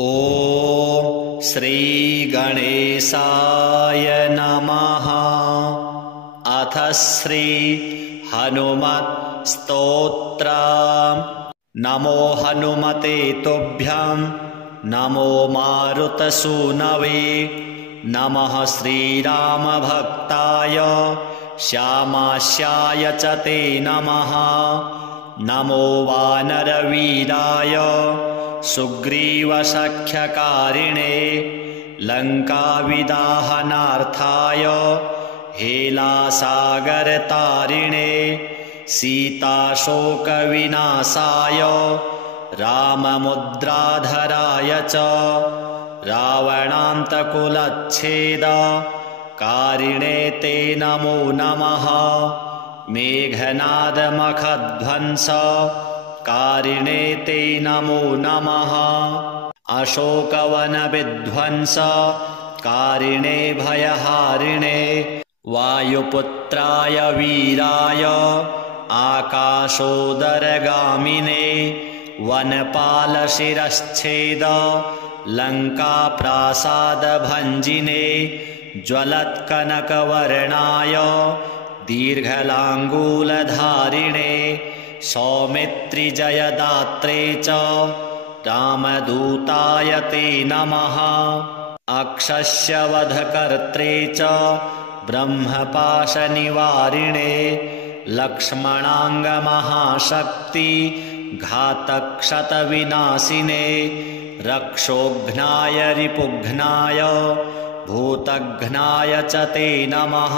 ॐ श्रीगणेशाय नमः। अथ श्री हनुमत् स्तोत्रम्। नमो हनुमते तुभ्यं नमो मारुतसूनवे। नमः श्रीरामभक्ताय श्यामास्याय च ते नमः। नमो वानरवीराय सुग्रीवसख्यकारिणे। लङ्काविदाहनार्थाय हेलासागरतारिणे। सीताशोकविनाशाय राममुद्राधराय च। रावणान्तकुलच्छेदकारिणे ते नमो नमः। मेघनादमखध्वंसकारिणे ते नमो नमः। अशोकवनविध्वंसकारिणे भयहारिणे। वायुपुत्राय वीराय आकाशोदरगामिने। वनपालशिरश्छेद लङ्काप्रासादभञ्जिने। ज्वलत्कनकवर्णाय दीर्घलाङ्गूलधारिणे। सौमित्रिजयदात्रे च रामदूताय ते नमः। अक्षस्यवधकर्त्रे च ब्रह्मपाशनिवारिणे। लक्ष्मणाङ्गमहाशक्ति घातक्षतविनाशिने। रक्षोघ्नाय रिपुघ्नाय भूतघ्नाय च ते नमः।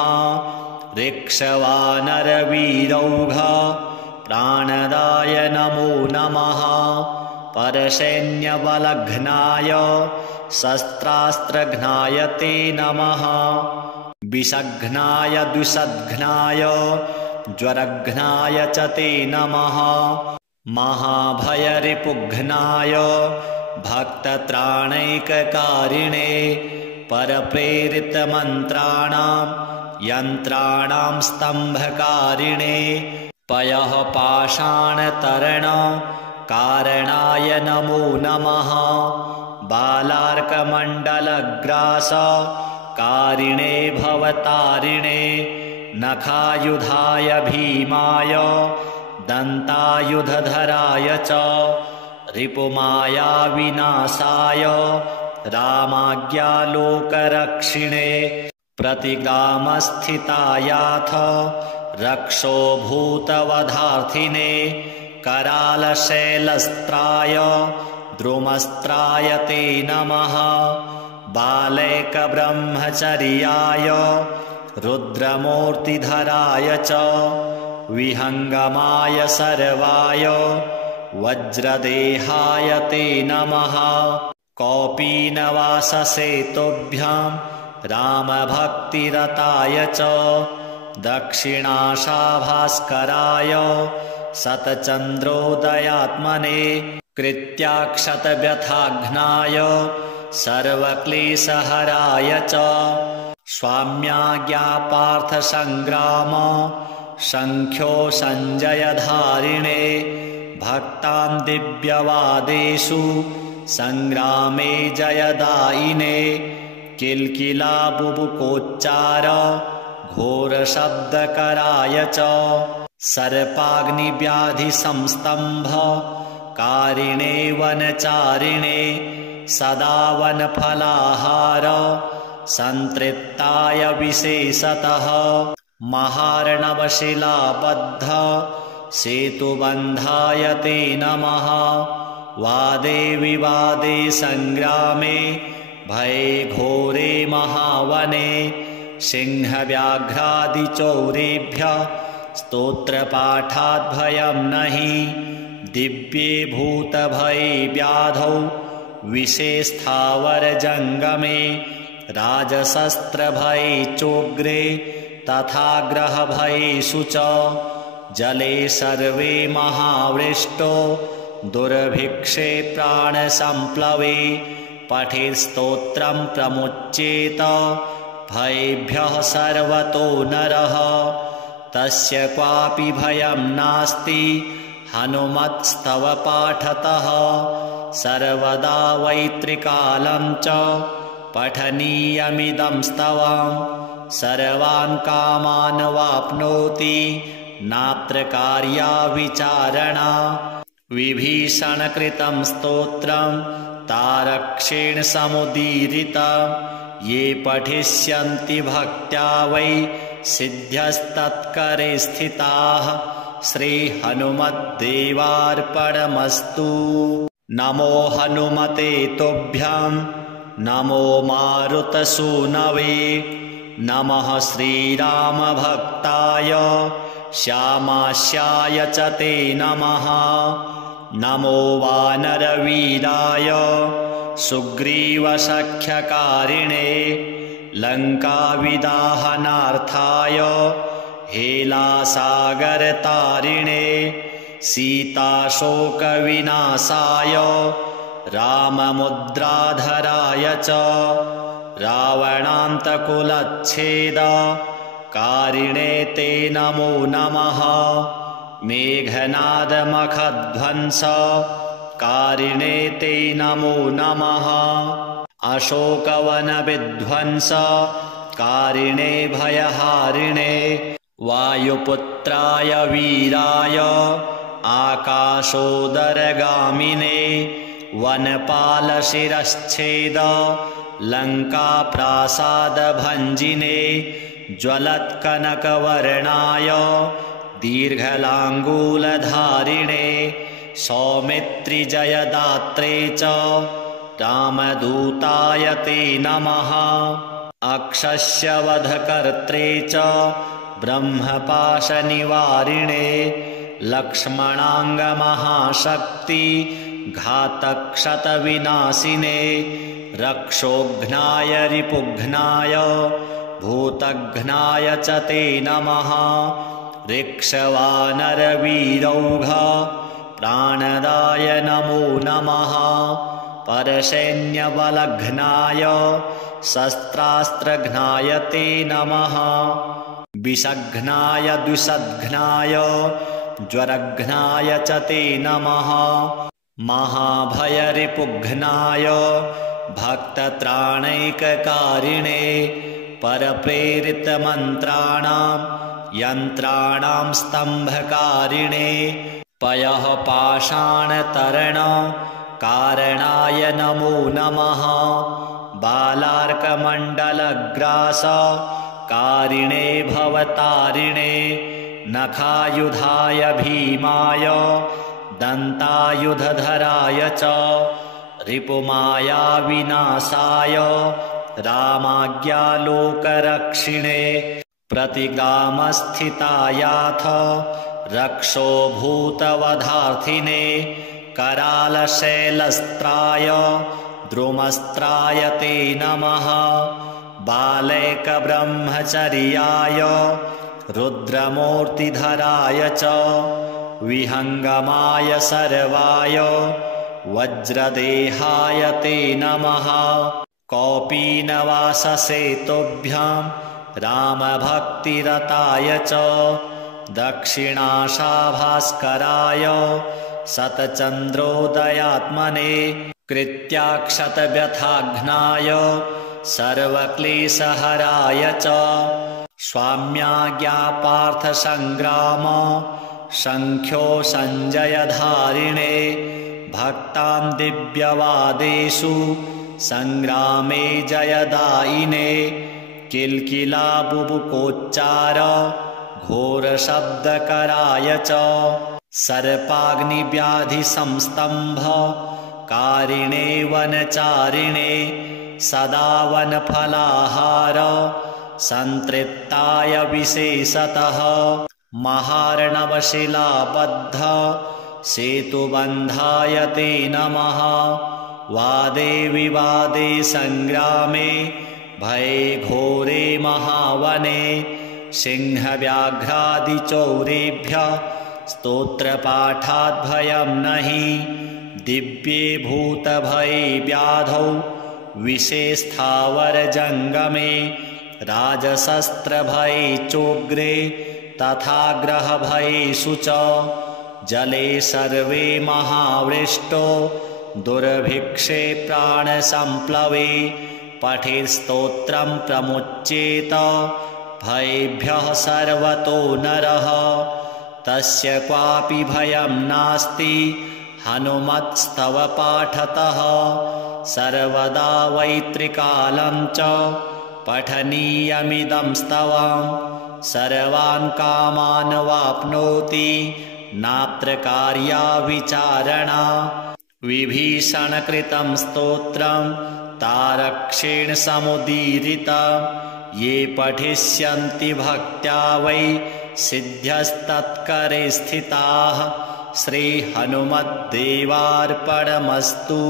ऋक्षवानरवीरौघ प्राणदाय नमो नमः। परसैन्यबलघ्नाय शस्त्रास्त्रघ्नाय ते नमः। विषघ्नाय द्विषद्घ्नाय ज्वरघ्नाय च ते नमः। महाभयरिपुघ्नाय भक्तत्राणैककारिणे। परप्रेरितमन्त्राणां यन्त्राणां स्तम्भकारिणे। पयः पाषाणतरणकारणाय नमो नमः। बालार्कमण्डलग्रासकारिणे भवतारिणे। नखायुधाय भीमाय दन्तायुधधराय च। रिपुमायाविनाशाय रामाज्ञालोकरक्षिणे। प्रतिगामस्थितायाथ रक्षोभूतवधार्थिने। करालशैलस्त्राय द्रुमस्त्राय ते नमः। बालैकब्रह्मचर्याय रुद्रमूर्तिधराय च। विहङ्गमाय सर्वाय वज्रदेहाय ते नमः। कौपीनवाससेतुभ्यां रामभक्तिरताय च। दक्षिणाशाभास्कराय शतचन्द्रोदयात्मने। कृत्याक्षतव्यथाघ्नाय सर्वक्लेशहराय च। स्वाम्याज्ञापार्थसङ्ग्राम सङ्ख्यो सञ्जयधारिणे। भक्तां दिव्यवादेषु सङ्ग्रामे जयदायिने। किल्किलाबुबुकोच्चार घोरशब्दकराय च। सर्पाग्निव्याधिसंस्तम्भकारिणे वनचारिणे। सदा वनफलाहार सन्तृप्ताय विशेषतः। महार्णवशिलाबद्ध सेतुबन्धाय ते नमः। वादे विवादे सङ्ग्रामे भये घोरे महावने। सिंहव्याघ्रादिचौरेभ्यः स्तोत्रपाठाद्भयं नहि। दिव्ये भूतभये व्याधौ विषे स्थावरजङ्गमे। राजशस्त्रभये चोग्रे तथा ग्रहभयेषु च। जले सर्वे महावृष्टो दुर्भिक्षे प्राणसम्प्लवे। पठेत्स्तोत्रं प्रमुच्येत भयेभ्यः सर्वतो नरः। तस्य क्वापि भयं नास्ति हनुमत्स्तव पाठतः। सर्वदा वैत्रिकालं च पठनीयमिदं स्तवं सर्वान् कामान् वाप्नोति नात्र कार्या विचारणा विभीषणकृतं स्तोत्रं तारक्षेण समुदीरितं ये पठिष्यन्ति भक्त्या वै सिद्ध्यस्तत्करे स्थिताः श्रीहनुमद्देवार्पणमस्तु। नमो हनुमते तुभ्यं नमो मारुतसूनवे नमः श्रीरामभक्ताय श्यामास्याय च ते नमः। नमो वानरवीराय सुग्रीवसख्यकारिणे लङ्काविदाहनार्थाय हेलासागरतारिणे सीताशोकविनाशाय राममुद्राधराय च रावणान्तकुलच्छेदकारिणे ते नमो नमः। मेघनादमखध्वंसकारिणे ते नमो नमः। अशोकवनविध्वंसकारिणे भयहारिणे वायुपुत्राय वीराय आकाशोदरगामिने वनपालशिरश्छेद लङ्काप्रासादभञ्जिने ज्वलत्कनकवर्णाय दीर्घलाङ्गूलधारिणे सौमित्रिजयदात्रे च रामदूताय ते नमः। अक्षस्यवधकर्त्रे च ब्रह्मपाशनिवारिणे लक्ष्मणाङ्गमहाशक्ति घातक्षतविनाशिने रक्षोघ्नाय रिपुघ्नाय भूतघ्नाय च ते नमः। ऋक्षवानरवीरौघ प्राणदाय नमो नमः। परसैन्यबलघ्नाय शस्त्रास्त्रघ्नाय ते नमः। विषघ्नाय द्विषद्घ्नाय ज्वरघ्नाय च ते नमः। महाभयरिपुघ्नाय भक्तत्राणैककारिणे परप्रेरितमन्त्राणां यन्त्राणां स्तम्भकारिणे पयः पाषाणतरणकारणाय नमो नमः। बालार्कमण्डलग्रासकारिणे भवतारिणे नखायुधाय भीमाय दन्तायुधधराय च रिपुमायाविनाशाय रामाज्ञालोकरक्षिणे प्रतिगामस्थितायाथ रक्षोभूतवधार्थिने करालशैलस्त्राय द्रुमस्त्राय ते नमः। बालैकब्रह्मचर्याय रुद्रमूर्तिधराय च विहङ्गमाय सर्वाय वज्रदेहाय ते नमः। कौपीनवाससेतुभ्यां रामभक्तिरताय च दक्षिणाशाभास्कराय शतचन्द्रोदयात्मने कृत्याक्षतव्यथाघ्नाय सर्वक्लेशहराय च स्वाम्याज्ञापार्थसङ्ग्राम सङ्ख्यो सञ्जयधारिणे भक्तां दिव्यवादेषु सङ्ग्रामे जयदायिने किल्किलाबुबुकोच्चार घोरशब्दकराय च सर्पाग्निव्याधिसंस्तम्भकारिणे वनचारिणे सदा वनफलाहार सन्तृप्ताय विशेषतः महार्णवशिलाबद्ध सेतुबन्धाय ते नमः। वादे विवादे सङ्ग्रामे भये घोरे महावने सिंहव्याघ्रादिचौरेभ्यः स्तोत्रपाठाद्भयं नहि दिव्ये भूतभये व्याधौ विषेस्थावरजङ्गमे राजशस्त्रभये चोग्रे तथा ग्रहभयेषु च जले सर्वे महावृष्टो दुर्भिक्षे प्राणसम्प्लवे पठेत्स्तोत्रं प्रमुच्येत भयेभ्यः सर्वतो नरः तस्य क्वापि भयं नास्ति हनुमत्स्तव पाठतः सर्वदा वैत्रिकालं च पठनीयमिदं स्तवम् सर्वान् कामान् वाप्नोति नात्र कार्या विचारणा विभीषणकृतं स्तोत्रं तारक्षेण समुदीरितं ये पठिष्यन्ति भक्त्या वै सिद्ध्यस्तत्करे स्थिताः श्रीहनुमद्देवार्पणमस्तु।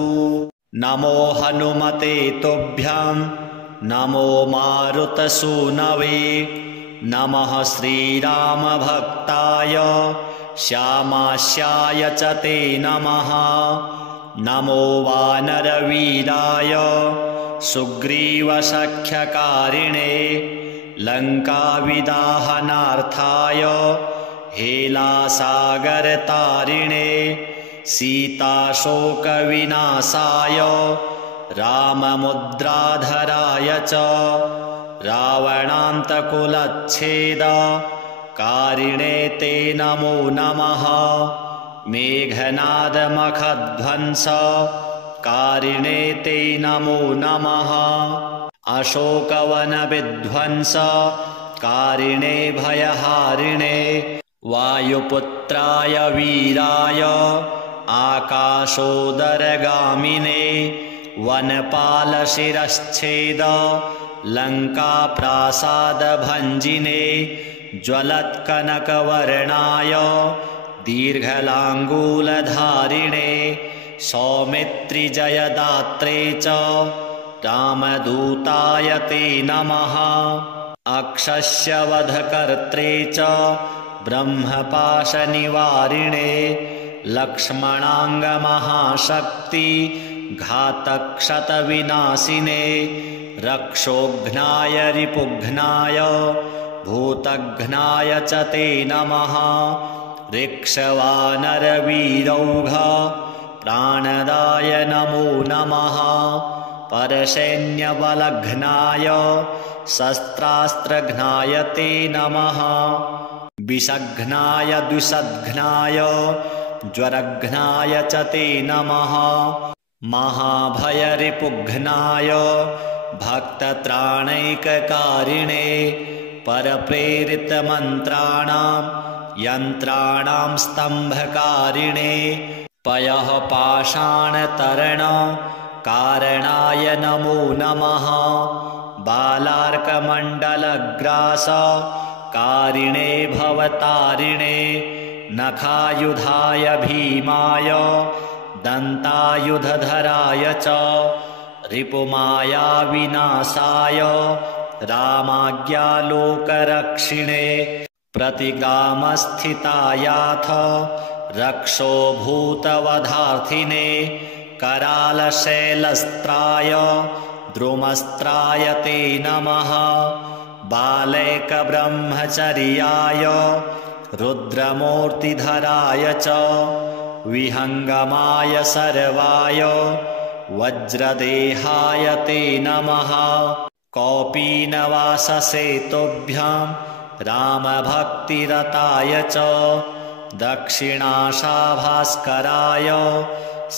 नमो हनुमते तुभ्यं नमो मारुतसूनवे नमः श्रीरामभक्ताय श्यामास्याय च ते नमः नमो वानरवीराय सुग्रीवसख्यकारिणे लङ्काविदाहनार्थाय हेलासागरतारिणे सीताशोकविनाशाय राममुद्राधराय च रावणान्तकुलच्छेदकारिणे ते नमो नमः मेघनादमखध्वंसकारिणे ते नमो नमः अशोकवनविध्वंसकारिणे भयहारिणे वायुपुत्राय वीराय आकाशोदरगामिने वनपालशिरश्छेद लङ्काप्रासादभञ्जिने ज्वलत्कनकवर्णाय दीर्घलाङ्गूलधारिणे सौमित्रिजयदात्रे च रामदूताय ते नमः अक्षस्यवधकर्त्रे च ब्रह्मपाशनिवारिणे लक्ष्मणाङ्गमहाशक्ति घातक्षतविनाशिने रक्षोघ्नाय रिपुघ्नाय भूतघ्नाय च ते नमः ऋक्षवानरवीरौघ प्राणदाय नमो नमः परसैन्यबलघ्नाय शस्त्रास्त्रघ्नाय ते नमः विषघ्नाय द्विषद्घ्नाय ज्वरघ्नाय च ते नमः महाभयरिपुघ्नाय भक्तत्राणैककारिणे परप्रेरितमन्त्राणां यन्त्राणां स्तम्भकारिणे पयः पाषाणतरणकारणाय नमो नमः बालार्कमण्डलग्रासकारिणे भवतारिणे नखायुधाय भीमाय दन्तायुधधराय च रिपुमायाविनाशाय रामाज्ञालोकरक्षिणे प्रतिगामस्थितायाथ रक्षोभूतवधार्थिने करालशैलस्त्राय द्रुमस्त्राय ते नमः बालैकब्रह्मचर्याय रुद्रमूर्तिधराय च विहङ्गमाय सर्वाय वज्रदेहाय ते नमः कौपीनवाससेतुभ्यां रामभक्तिरताय च दक्षिणाशाभास्कराय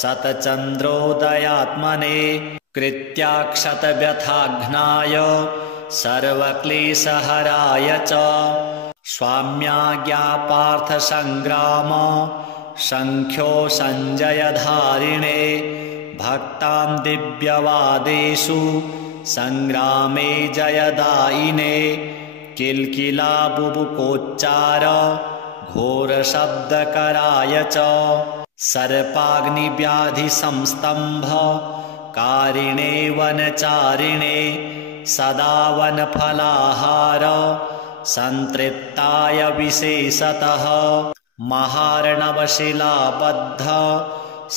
शतचन्द्रोदयात्मने कृत्याक्षतव्यथाघ्नाय सर्वक्लेशहराय च स्वाम्याज्ञापार्थसङ्ग्राम सङ्ख्यो सञ्जयधारिणे भक्तां दिव्यवादेषु सङ्ग्रामे जयदायिने किल्किलाबुबुकोच्चार घोरशब्दकराय च सर्पाग्निव्याधिसंस्तम्भकारिणे वनचारिणे सदा वनफलाहार सन्तृप्ताय विशेषतः महार्णवशिलाबद्ध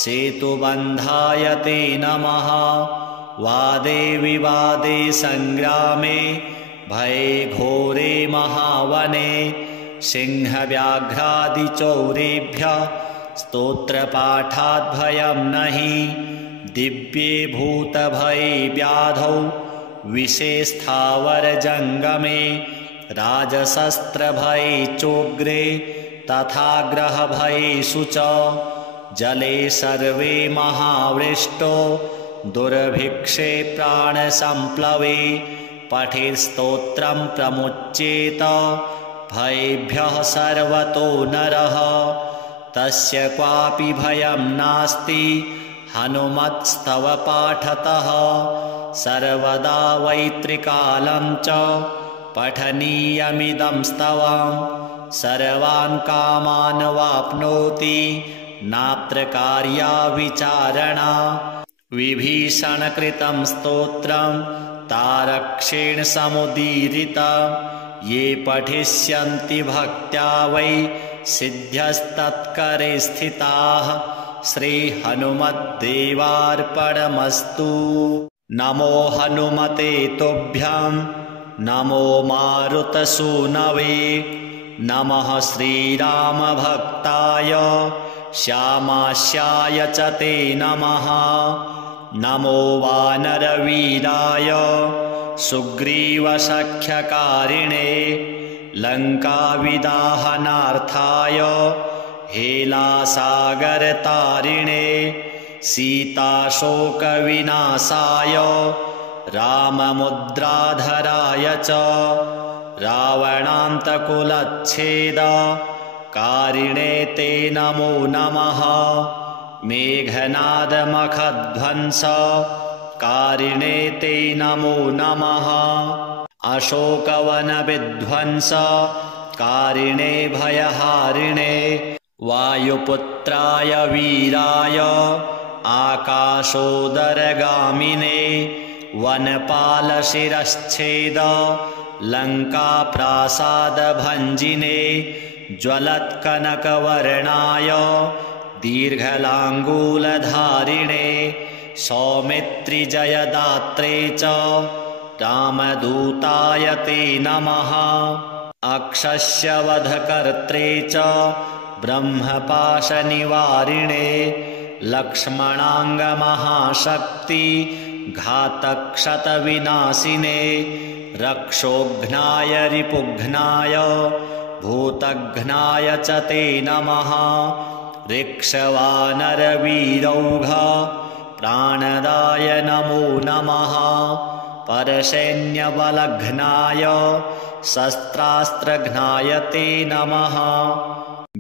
सेतुबन्धाय ते नमः वादे विवादे सङ्ग्रामे भये घोरे महावने सिंहव्याघ्रादिचौरेभ्यः स्तोत्रपाठाद्भयं नहि दिव्ये भूतभये व्याधौ विषे स्थावरजङ्गमे राजशस्त्रभये चोग्रे तथा ग्रहभयेषु च जले सर्वे महावृष्टो दुर्भिक्षे प्राणसम्प्लवे पठेत्स्तोत्रं प्रमुच्येत भयेभ्यः सर्वतो नरः तस्य क्वापि भयं नास्ति हनुमत्स्तव पाठतः सर्वदा वैत्रिकालं च पठनीयमिदं स्तवं सर्वान् कामान् वाप्नोति नात्र कार्या विचारणा विभीषणकृतं स्तोत्रं तारक्षेण समुदीरितं ये पठिष्यन्ति भक्त्या वै सिद्ध्यस्तत्करे स्थिताः श्रीहनुमद्देवार्पणमस्तु। नमो हनुमते तुभ्यं नमो मारुतसूनवे नमः श्रीरामभक्ताय श्यामास्याय च ते नमः नमो वानरवीराय सुग्रीवसख्यकारिणे लङ्काविदाहनार्थाय हेलासागरतारिणे सीताशोकविनाशाय राममुद्राधराय च रावणान्तकुलच्छेदकारिणे ते नमो नमः मेघनादमखध्वंसकारिणे ते नमो नमः अशोकवनविध्वंसकारिणे भयहारिणे वायुपुत्राय वीराय आकाशोदरगामिने वनपालशिरश्छेद लङ्काप्रासादभञ्जिने ज्वलत्कनकवर्णाय दीर्घलाङ्गूलधारिणे सौमित्रिजयदात्रे च रामदूताय ते नमः अक्षस्यवधकर्त्रे च ब्रह्मपाशनिवारिणे लक्ष्मणाङ्गमहाशक्ति घातक्षतविनाशिने रक्षोघ्नाय रिपुघ्नाय भूतघ्नाय च ते नमः ऋक्षवानरवीरौघ प्राणदाय नमो नमः परसैन्यबलघ्नाय शस्त्रास्त्रघ्नाय ते नमः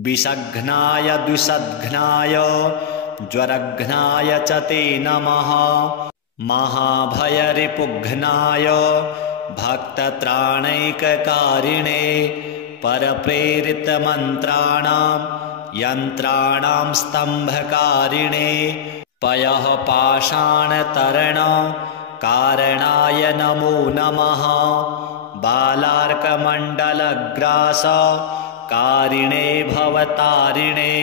विषघ्नाय द्विषद्घ्नाय ज्वरघ्नाय च ते नमः महाभयरिपुघ्नाय भक्तत्राणैककारिणे परप्रेरितमन्त्राणां यन्त्राणां स्तम्भकारिणे पयः पाषाणतरणकारणाय नमो नमः बालार्कमण्डलग्रासकारिणे भवतारिणे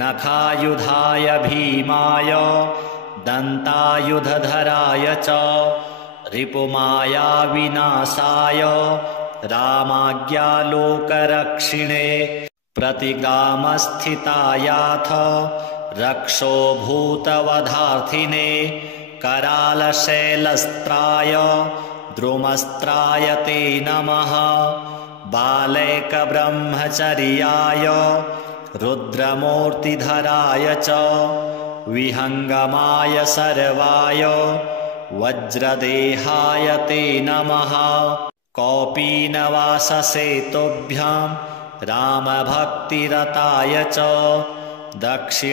नखायुधाय भीमाय दन्तायुधधराय च रिपुमायाविनाशाय रामाज्ञालोकरक्षिणे प्रतिगामस्थितायाथ रक्षोभूतवधार्थिने करालशैलस्त्राय द्रुमस्त्राय ते नमः बालैकब्रह्मचर्याय रुद्रमूर्तिधराय च विहङ्गमाय सर्वाय वज्रदेहाय ते नमः कौपीनवाससेतुभ्यां रामभक्तिरताय च दक्षिणाशाभास्कराय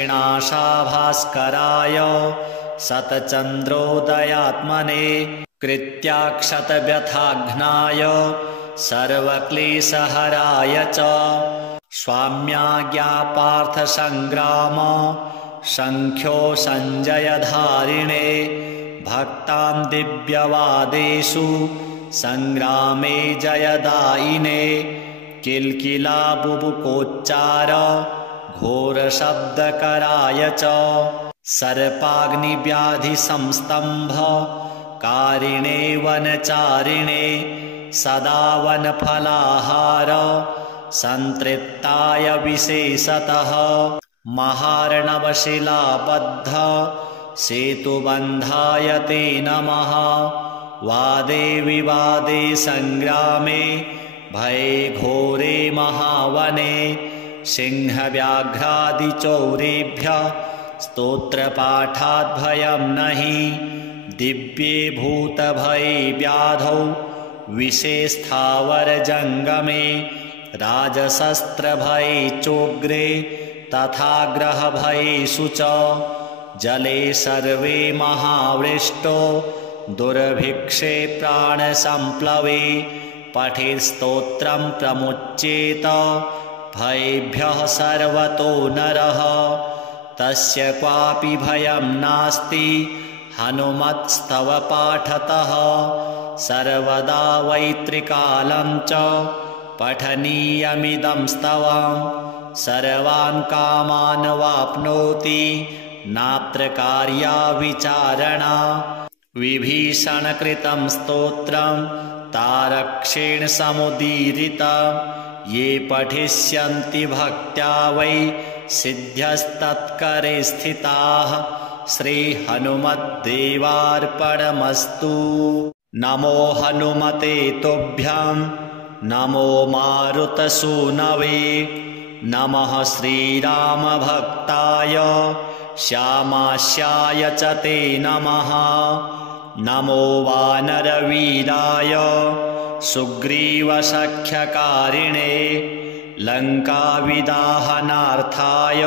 शतचन्द्रोदयात्मने कृत्याक्षतव्यथाघ्नाय सर्वक्लेशहराय च स्वाम्याज्ञापार्थसङ्ग्राम शङ्ख्यो सञ्जयधारिणे भक्तां दिव्यवादेषु सङ्ग्रामे जयदायिने किल्किलाबुबुकोच्चार घोरशब्दकराय च सर्पाग्निव्याधिसंस्तम्भकारिणे वनचारिणे सदा वनफलाहार सन्तृप्ताय विशेषतः महार्णवशिलाबद्ध सेतुबन्धाय ते नमः। वादे विवादे सङ्ग्रामे भये घोरे महावने सिंहव्याघ्रादिचौरेभ्यः स्तोत्रपाठाद्भयं नहि। दिव्ये भूतभये व्याधौ विषे स्थावरजङ्गमे राजशस्त्रभये चोग्रे तथा ग्रहभयेषु च जले सर्वे महावृष्टो दुर्भिक्षे प्राणसम्प्लवे पठेत्स्तोत्रं प्रमुच्येत भयेभ्यः सर्वतो नरः। तस्य क्वापि भयं नास्ति हनुमत्स्तव पाठतः सर्वदा वैत्रिकालं च पठनीयमिदं स्तवं सर्वान् कामान् वाप्नोति नात्र कार्या विचारणा। विभीषणकृतं स्तोत्रं तारक्षेण समुदीरितं ये पठिष्यन्ति भक्त्या वै सिद्ध्यस्तत्करे स्थिताः। श्रीहनुमद्देवार्पणमस्तु। नमो हनुमते तुभ्यं नमो मारुतसूनवे नमः श्रीरामभक्ताय श्यामास्याय च ते नमः। नमो वानरवीराय सुग्रीवसख्यकारिणे लङ्काविदाहनार्थाय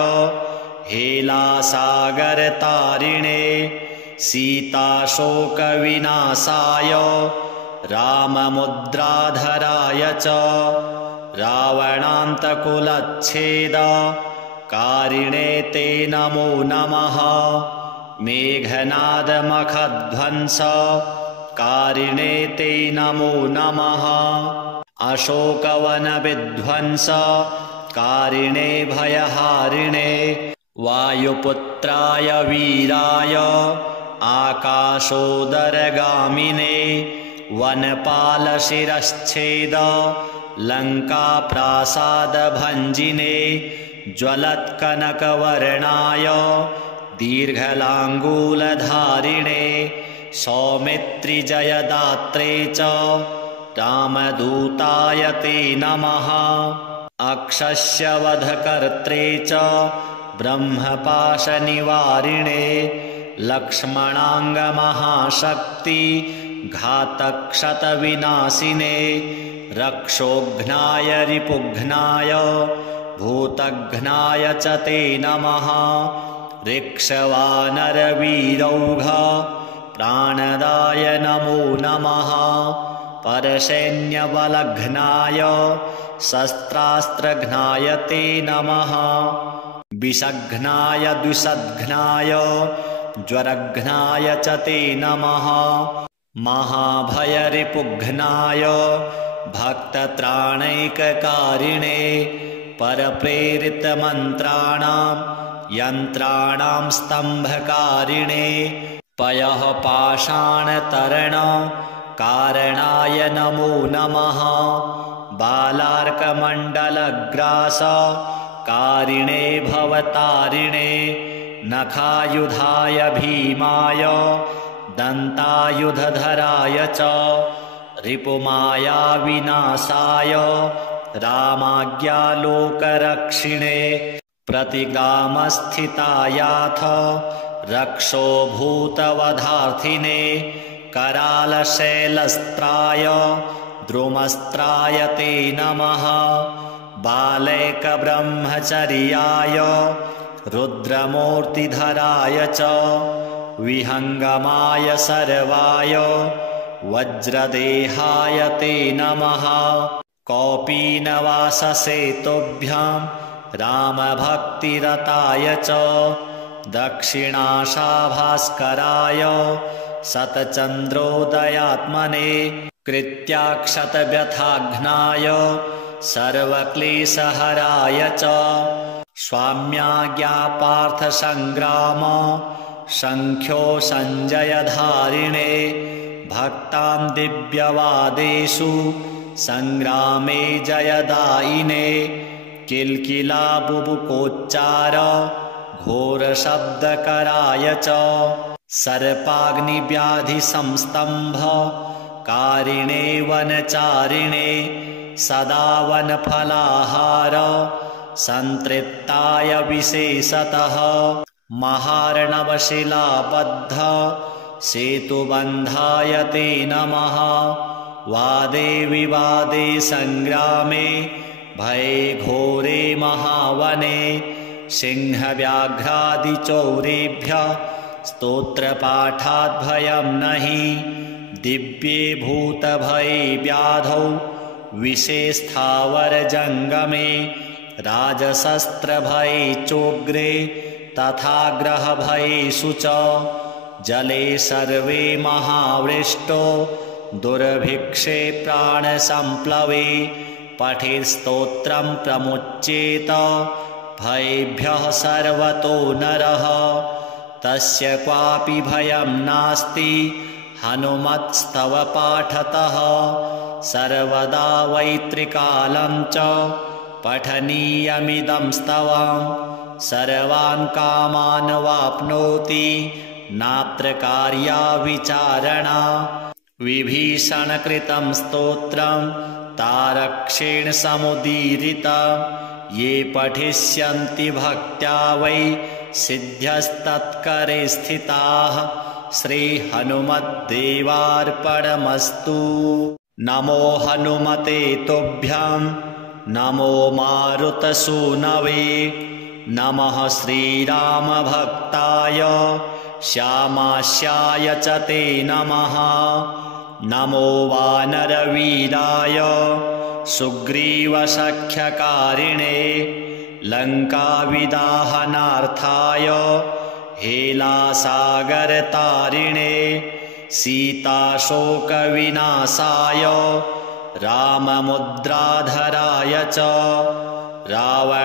हेलासागरतारिणे सीताशोकविनाशाय राममुद्राधराय च रावणान्तकुलच्छेदकारिणे ते नमो नमः। मेघनादमखध्वंसकारिणे ते नमो नमः। अशोकवनविध्वंसकारिणे भयहारिणे वायुपुत्राय वीराय आकाशोदरगामिने वनपालशिरश्छेद लङ्काप्रासादभञ्जिने ज्वलत्कनकवर्णाय दीर्घलाङ्गूलधारिणे सौमित्रिजयदात्रे च रामदूताय ते नमः। अक्षस्यवधकर्त्रे च ब्रह्मपाशनिवारिणे लक्ष्मणाङ्गमहाशक्ति घातक्षतविनाशिने रक्षोघ्नाय रिपुघ्नाय भूतघ्नाय च ते नमः। ऋक्षवानरवीरौघ प्राणदाय नमो नमः। परसैन्यबलघ्नाय शस्त्रास्त्रघ्नाय ते नमः। विषघ्नाय द्विषद्घ्नाय ज्वरघ्नाय च ते नमः। महाभयरिपुघ्नाय भक्तत्राणैककारिणे परप्रेरितमन्त्राणां यन्त्राणां स्तम्भकारिणे पयः पाषाणतरणकारणाय नमो नमः। बालार्कमण्डलग्रासकारिणे भवतारिणे नखायुधाय भीमाय दन्तायुधधराय च रिपुमायाविनाशाय रामाज्ञालोकरक्षिणे प्रतिगामस्थितायाथ रक्षोभूतवधार्थिने करालशैलस्त्राय द्रुमस्त्राय ते नमः। बालैकब्रह्मचर्याय रुद्रमूर्तिधराय च विहङ्गमाय सर्वाय वज्रदेहाय ते नमः। कौपीनवाससेतुभ्यां रामभक्तिरताय च दक्षिणाशाभास्कराय शतचन्द्रोदयात्मने कृत्याक्षतव्यथाघ्नाय सर्वक्लेशहराय च स्वाम्याज्ञापार्थसङ्ग्राम सङ्ख्यो सञ्जयधारिणे भक्तां दिव्यवादेषु सङ्ग्रामे जयदायिने किल्किलाबुबुकोच्चार घोरशब्दकराय च सर्पाग्निव्याधिसंस्तम्भ कारिणे वनचारिणे सदा वनफलाहार संतृप्ताय विशेषतः महार्णवशिलाबद्ध सेतुबन्धाय ते नमः। वादे विवादे संग्रामे भये घोरे महावने सिंहव्याघ्रादिचौरेभ्यः स्तोत्रपाठात् भयं नहि। दिव्ये भूतभये व्याधौ विषे स्थावरजङ्गमे राजशस्त्रभये चोग्रे तथा ग्रहभयेषु च जले सर्वे महावृष्टो दुर्भिक्षे प्राणसम्प्लवे पठेत्स्तोत्रं प्रमुच्येत भयेभ्यः सर्वतो नरः। तस्य क्वापि भयं नास्ति हनुमत्स्तव पाठतः सर्वदा वैत्रिकालं च पठनीयमिदं स्तवं सर्वान् कामान् वाप्नोति नात्र कार्या विचारणा। विभीषणकृतं स्तोत्रं तारक्षेण समुदीरितं ये पठिष्यन्ति भक्त्या वै सिद्ध्यस्तत्करे स्थिताः। श्रीहनुमद्देवार्पणमस्तु। नमो हनुमते तुभ्यं नमो मारुतसूनवे नमः श्रीरामभक्ताय श्यामास्याय च ते नमः। नमो वानरवीराय सुग्रीवसख्यकारिणे लङ्काविदाहनार्थाय हेलासागरतारिणे सीताशोकविनाशाय राममुद्राधराय च रावणान्तकुलच्छेद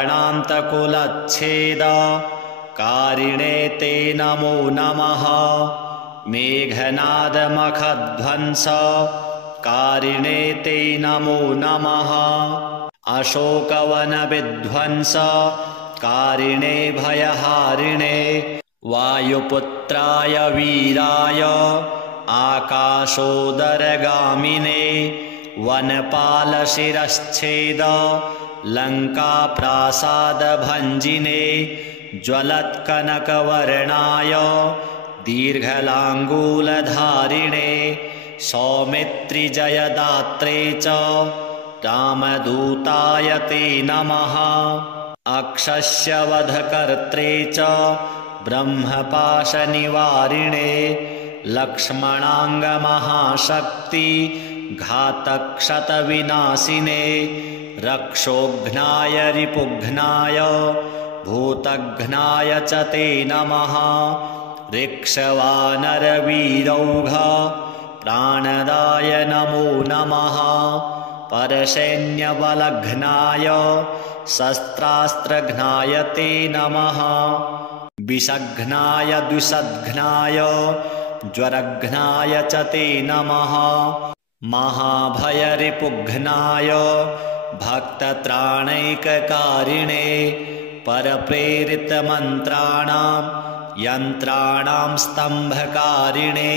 कारिणे ते नमो नमः। मेघनादमखध्वंस कारिणे ते नमो नमः। अशोकवनविध्वंस कारिणे भयहारिणे वायुपुत्राय वीराय आकाशोदरगामिने वनपालशिरश्छेद लङ्काप्रासादभञ्जिने ज्वलत्कनकवर्णाय दीर्घलाङ्गूलधारिणे सौमित्रिजयदात्रे च रामदूताय ते नमः। अक्षस्यवधकर्त्रे च ब्रह्मपाशनिवारिणे लक्ष्मणाङ्गमहाशक्ति घातक्षतविनाशिने रक्षोघ्नाय रिपुघ्नाय भूतघ्नाय च ते नमः। ऋक्षवानरवीरौघ प्राणदाय नमो नमः। परसैन्यबलघ्नाय शस्त्रास्त्रघ्नाय ते नमः। विषघ्नाय द्विषद्घ्नाय ज्वरघ्नाय च ते नमः। महाभयरिपुघ्नाय भक्तत्राणैककारिणे परप्रेरितमन्त्राणां यन्त्राणां स्तम्भकारिणे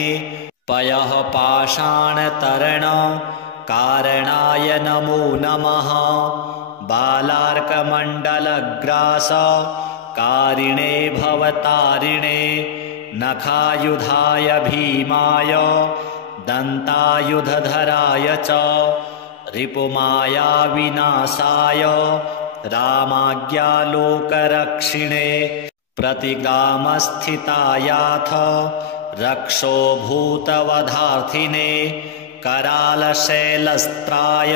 पयः पाषाणतरण कारणाय नमो नमः। बालार्कमण्डलग्रास कारिणे भवतारिणे नखायुधाय भीमाय दन्तायुधधराय च रिपुमायाविनाशाय रामाज्ञालोकरक्षिणे प्रतिगामस्थितायाथ रक्षोभूतवधार्थिने करालशैलस्त्राय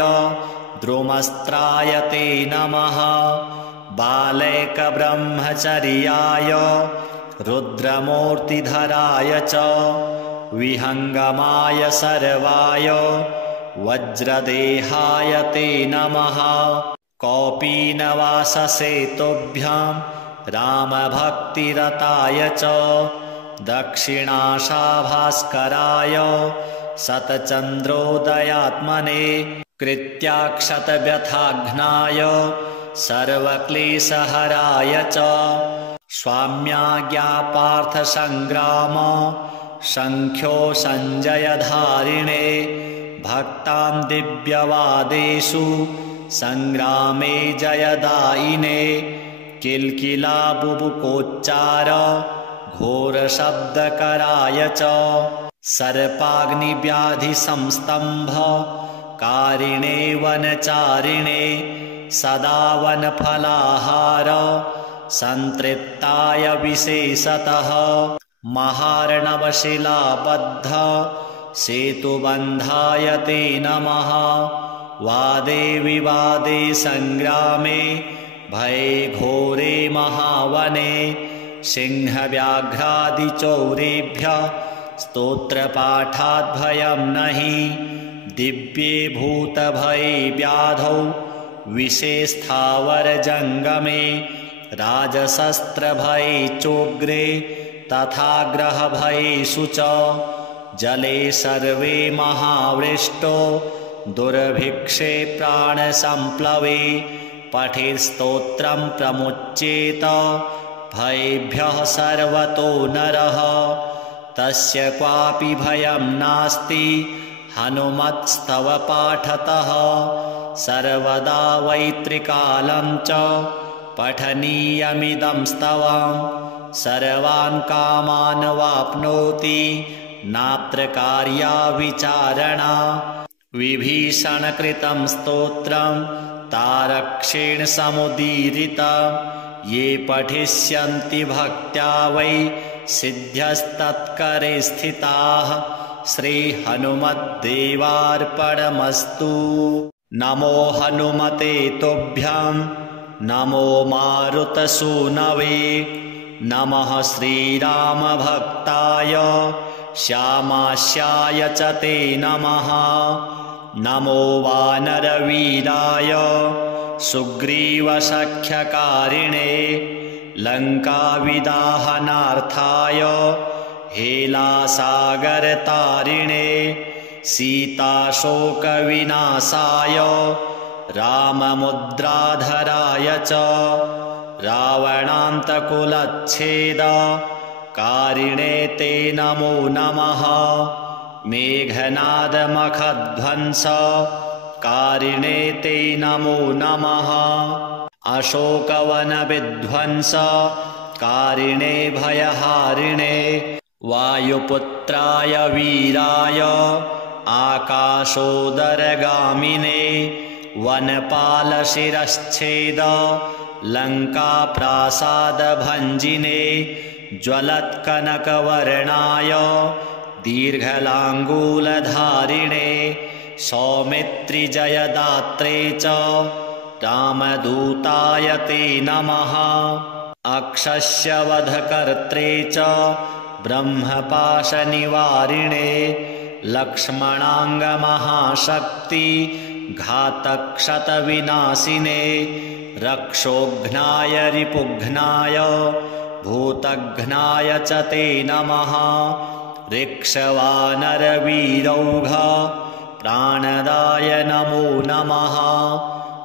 द्रुमस्त्राय ते नमः। बालैकब्रह्मचर्याय रुद्रमूर्तिधराय च विहङ्गमाय सर्वाय वज्रदेहाय ते नमः। कौपीनवाससेतुभ्यां रामभक्तिरताय च दक्षिणाशाभास्कराय शतचन्द्रोदयात्मने कृत्याक्षतव्यथाघ्नाय सर्वक्लेशहराय च स्वाम्याज्ञापार्थसङ्ग्राम सङ्ख्यो सञ्जयधारिणे भक्तां दिव्यवादेषु सङ्ग्रामे जयदायिने किल्किलाबुबुकोच्चार घोरशब्दकराय च सर्पाग्निव्याधिसंस्तम्भ कारिणे वनचारिणे सदा वनफलाहार सन्तृप्ताय विशेषतः महार्णवशिलाबद्ध सेतुबन्धाय ते नमः वादे विवादे सङ्ग्रामे भये घोरे महावने सिंहव्याघ्रादिचौरेभ्यः स्तोत्रपाठाद्भयं नहि दिव्ये भूतभये व्याधौ विषे स्थावरजङ्गमे राजशस्त्रभये चोग्रे तथा ग्रहभयेषु च जले सर्वे महावृष्टो दुर्भिक्षे प्राणसम्प्लवे पठेत्स्तोत्रं प्रमुच्येत भयेभ्यः सर्वतो नरः तस्य क्वापि भयं नास्ति हनुमत्स्तव पाठतः सर्वदा वैत्रिकालं च पठनीयमिदं स्तवं सर्वान् कामान् वाप्नोति नात्र कार्या विचारणा विभीषणकृतं स्तोत्रं तारक्षेण समुदीरितं ये पठिष्यन्ति भक्त्या वै सिद्ध्यस्तत्करे स्थिताः श्रीहनुमद्देवार्पणमस्तु। नमो हनुमते तुभ्यं नमो मारुतसूनवे नमः श्रीरामभक्ताय श्यामास्याय च ते नमः नमो वानरवीराय सुग्रीवसख्यकारिणे लङ्काविदाहनार्थाय हेलासागरतारिणे सीताशोकविनाशाय राममुद्राधराय च रावणान्तकुलच्छेद कारिणे ते नमो नमः मेघनादमखध्वंस कारिणे ते नमो नमः अशोकवनविध्वंस कारिणे भयहारिणे वायुपुत्राय वीराय आकाशोदरगामिने वनपालशिरश्छेद लङ्काप्रासादभञ्जिने ज्वलत्कनकवर्णाय दीर्घलाङ्गूलधारिणे सौमित्रिजयदात्रे च रामदूताय ते नमः अक्षस्यवधकर्त्रे च ब्रह्मपाशनिवारिणे लक्ष्मणाङ्गमहाशक्ति घातक्षतविनाशिने रक्षोघ्नाय रिपुघ्नाय भूतघ्नाय च ते नमः ऋक्षवानरवीरौघ प्राणदाय नमो नमः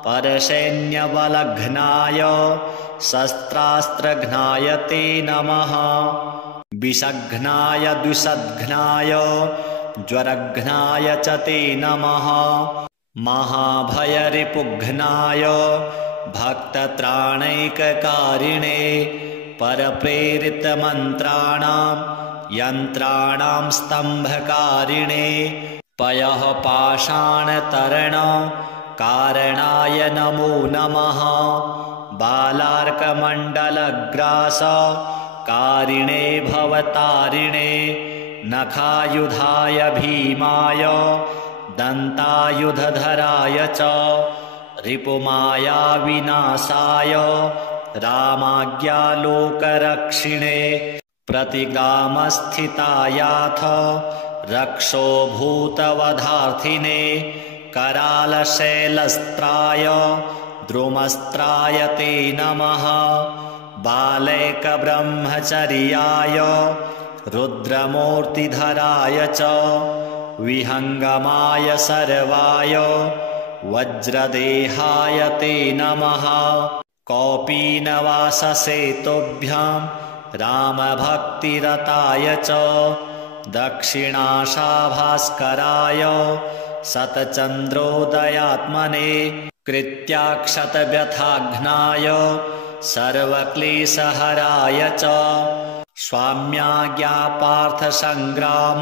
परसैन्यबलघ्नाय शस्त्रास्त्रघ्नाय ते नमः विषघ्नाय द्विषद्घ्नाय ज्वरघ्नाय च ते नमः महाभयरिपुघ्नाय भक्तत्राणैककारिणे परप्रेरितमन्त्राणां यन्त्राणां स्तम्भकारिणे पयः पाषाणतरण कारणाय नमो नमः बालार्कमण्डलग्रास कारिणे भवतारिणे नखायुधाय भीमाय दन्तायुधधराय च रिपुमायाविनाशाय रामाज्ञालोकरक्षिणे प्रतिगामस्थितायाथ रक्षोभूतवधार्थिने करालशैलस्त्राय द्रुमस्त्राय ते नमः बालैकब्रह्मचर्याय रुद्रमूर्तिधराय च विहङ्गमाय सर्वाय वज्रदेहाय ते नमः कौपीनवाससेतुभ्यां रामभक्तिरताय च दक्षिणाशाभास्कराय शतचन्द्रोदयात्मने कृत्याक्षतव्यथाघ्नाय सर्वक्लेशहराय च स्वाम्याज्ञापार्थसङ्ग्राम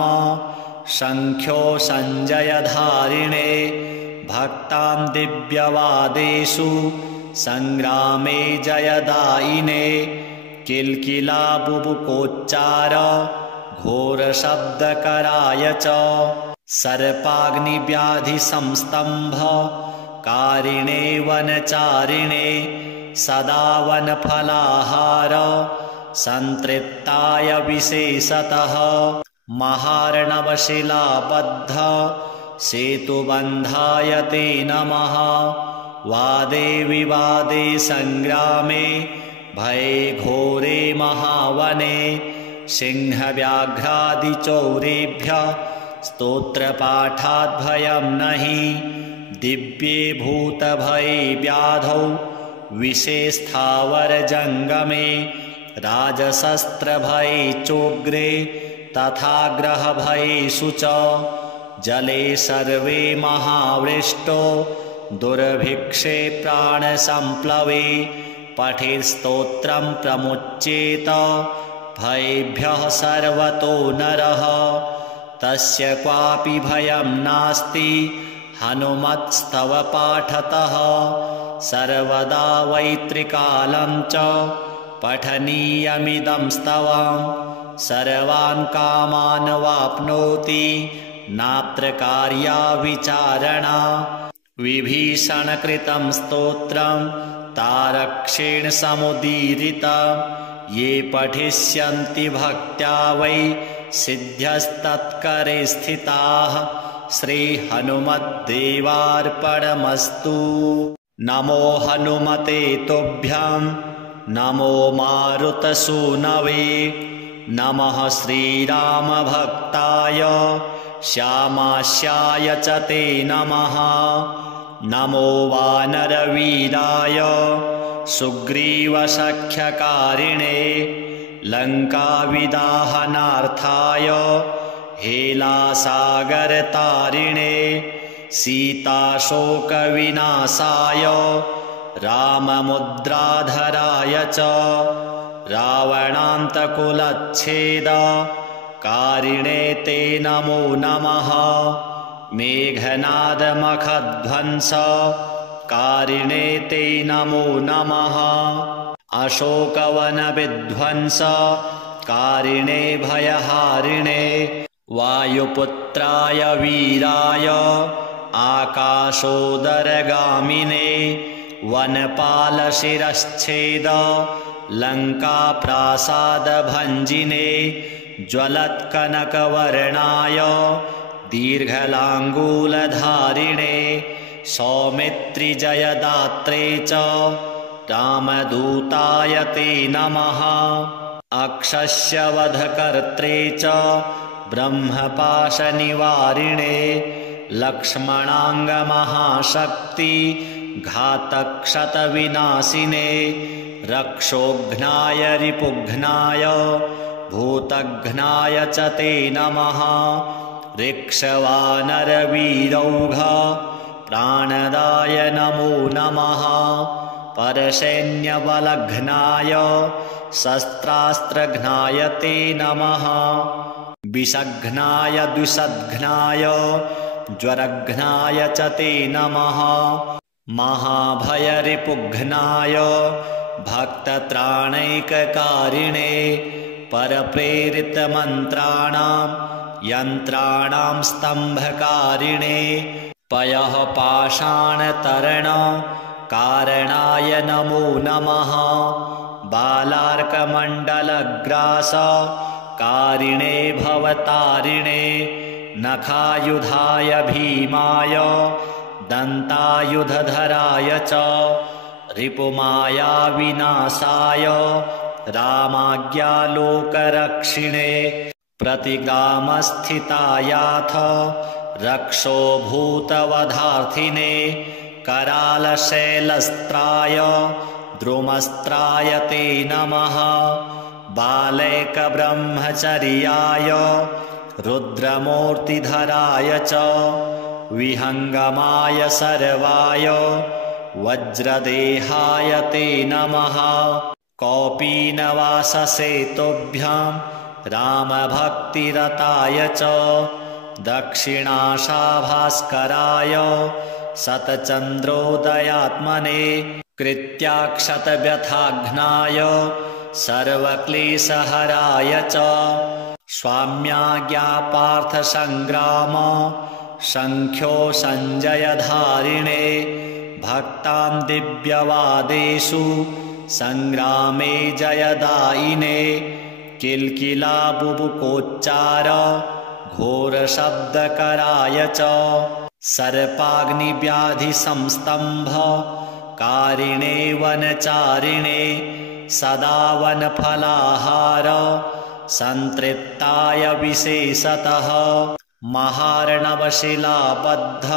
सङ्ख्यो सञ्जयधारिणे भक्तां दिव्यवादेषु सङ्ग्रामे जयदायिने किल्किलाबुबुकोच्चार घोरशब्दकराय च सर्पाग्निव्याधिसंस्तम्भ कारिणे वनचारिणे सदा वनफलाहार सन्तृप्ताय विशेषतः महार्णवशिलाबद्ध सेतुबन्धाय ते नमः वादे विवादे सङ्ग्रामे भये घोरे महावने सिंहव्याघ्रादिचौरेभ्यः स्तोत्रपाठाद्भयं नहि दिव्ये भूतभये व्याधौ विषेस्थावरजङ्गमे राजशस्त्रभये चोग्रे तथा ग्रहभयेषु च जले सर्वे महावृष्टो दुर्भिक्षे प्राणसम्प्लवे पठेत्स्तोत्रं प्रमुच्येत भयेभ्यः सर्वतो नरः तस्य क्वापि भयं नास्ति हनुमत्स्तव पाठतः सर्वदा वैत्रिकालं च पठनीयमिदं स्तवं सर्वान् कामान् वाप्नोति नात्र कार्या विचारणा विभीषणकृतं स्तोत्रं तारक्षेण समुदीरितं ये पठिष्यन्ति भक्त्या वै सिद्ध्यस्तत्करे स्थिताः श्रीहनुमद्देवार्पणमस्तु। नमो हनुमते तुभ्यं नमो मारुतसूनवे नमः श्रीरामभक्ताय श्यामास्याय च ते नमः नमो वानरवीराय सुग्रीवसख्यकारिणे लङ्काविदाहनार्थाय हेलासागरतारिणे सीताशोकविनाशाय राममुद्राधराय च रावणान्तकुलच्छेदकारिणे ते नमो नमः मेघनादमखध्वंसकारिणे ते नमो नमः अशोकवनविध्वंसकारिणे भयहारिणे वायुपुत्राय वीराय आकाशोदरगामिने वनपालशिरश्छेद लङ्काप्रासादभञ्जिने ज्वलत्कनकवर्णाय दीर्घलाङ्गूलधारिणे सौमित्रिजयदात्रे च रामदूताय ते नमः अक्षस्यवधकर्त्रे च ब्रह्मपाशनिवारिणे लक्ष्मणाङ्गमहाशक्ति घातक्षतविनाशिने रक्षोघ्नाय रिपुघ्नाय भूतघ्नाय च ते नमः ऋक्षवानरवीरौघ प्राणदाय नमो नमः परसैन्यबलघ्नाय शस्त्रास्त्रघ्नाय ते नमः विषघ्नाय द्विषद्घ्नाय ज्वरघ्नाय च ते नमः महाभयरिपुघ्नाय भक्तत्राणैककारिणे परप्रेरितमन्त्राणां यन्त्राणां स्तम्भकारिणे पयः पाषाणतरणकारणाय नमो नमः बालार्कमण्डलग्रासकारिणे भवतारिणे नखायुधाय भीमाय दन्तायुधधराय च रिपुमायाविनाशाय रामाज्ञालोकरक्षिणे प्रतिगामस्थितायाथ रक्षोभूतवधार्थिने करालशैलस्त्राय द्रुमस्त्राय ते नमः बालैकब्रह्मचर्याय रुद्रमूर्तिधराय च विहङ्गमाय सर्वाय वज्रदेहाय ते नमः कौपीनवाससेतुभ्यां रामभक्तिरताय च दक्षिणाशाभास्कराय शतचन्द्रोदयात्मने कृत्याक्षतव्यथाघ्नाय सर्वक्लेशहराय च स्वाम्याज्ञापार्थसङ्ग्राम शङ्ख्यो सञ्जयधारिणे भक्तां दिव्यवादेषु सङ्ग्रामे जयदायिने किल्किलाबुबुकोच्चार घोरशब्दकराय च सर्पाग्निव्याधिसंस्तम्भ कारिणे वनचारिणे सदा वनफलाहार सन्तृप्ताय विशेषतः महार्णवशिलाबद्ध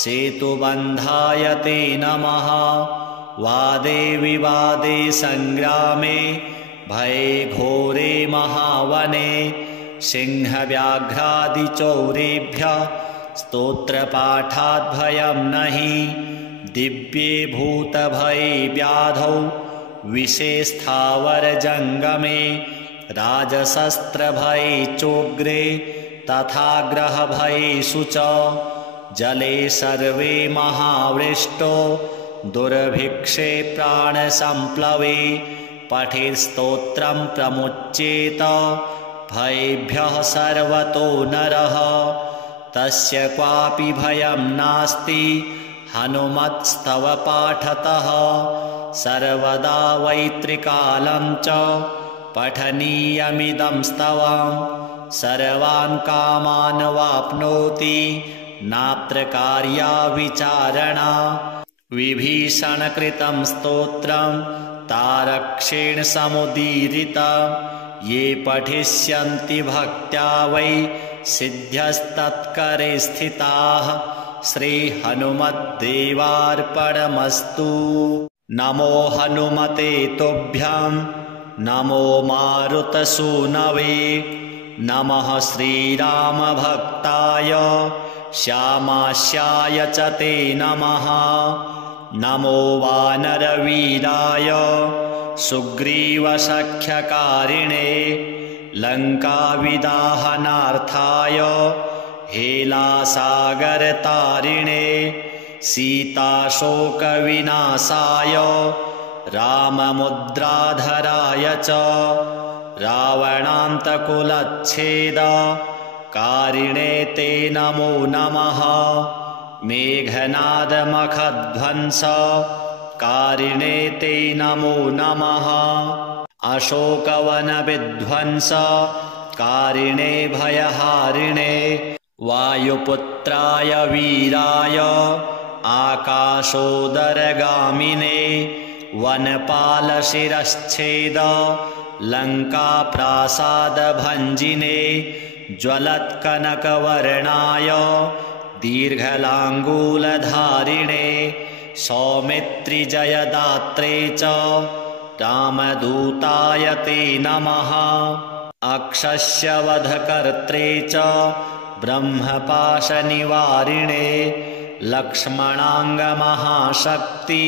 सेतुबन्धाय ते नमः वादे विवादे सङ्ग्रामे भये घोरे महावने सिंहव्याघ्रादिचौरेभ्यः स्तोत्रपाठात् भयं नहि दिव्ये भूतभये व्याधौ विषेस्थावरजङ्गमे राजशस्त्रभये चोग्रे तथा ग्रहभयेषु च जले सर्वे महावृष्टो दुर्भिक्षे प्राणसम्प्लवे पठेत्स्तोत्रं प्रमुच्येत भयेभ्यः सर्वतो नरः तस्य क्वापि भयं नास्ति हनुमत्स्तव पाठतः सर्वदा वैत्रिकालं च पठनीयमिदं स्तवं सर्वान् कामान् वाप्नोति नात्र कार्या विचारणा विभीषणकृतं स्तोत्रं तारक्षेण समुदीरितं ये पठिष्यन्ति भक्त्या वै सिद्ध्यस्तत्करे स्थिताः श्रीहनुमद्देवार्पणमस्तु। नमो हनुमते तुभ्यं नमो मारुतसूनवे नमः श्रीरामभक्ताय श्यामास्याय च ते नमः नमो वानरवीराय सुग्रीवसख्यकारिणे लङ्काविदाहनार्थाय हेलासागरतारिणे सीताशोकविनाशाय राममुद्राधराय च रावणान्तकुलच्छेद कारिणे ते नमो नमः मेघनादमखध्वंस कारिणे ते नमो नमः अशोकवनविध्वंस कारिणे भयहारिणे वायुपुत्राय वीराय आकाशोदरगामिने वनपालशिरश्छेद लङ्काप्रासादभञ्जिने ज्वलत्कनकवर्णाय दीर्घलाङ्गूलधारिणे सौमित्रिजयदात्रे च रामदूताय ते नमः अक्षस्यवधकर्त्रे च ब्रह्मपाशनिवारिणे लक्ष्मणाङ्गमहाशक्ति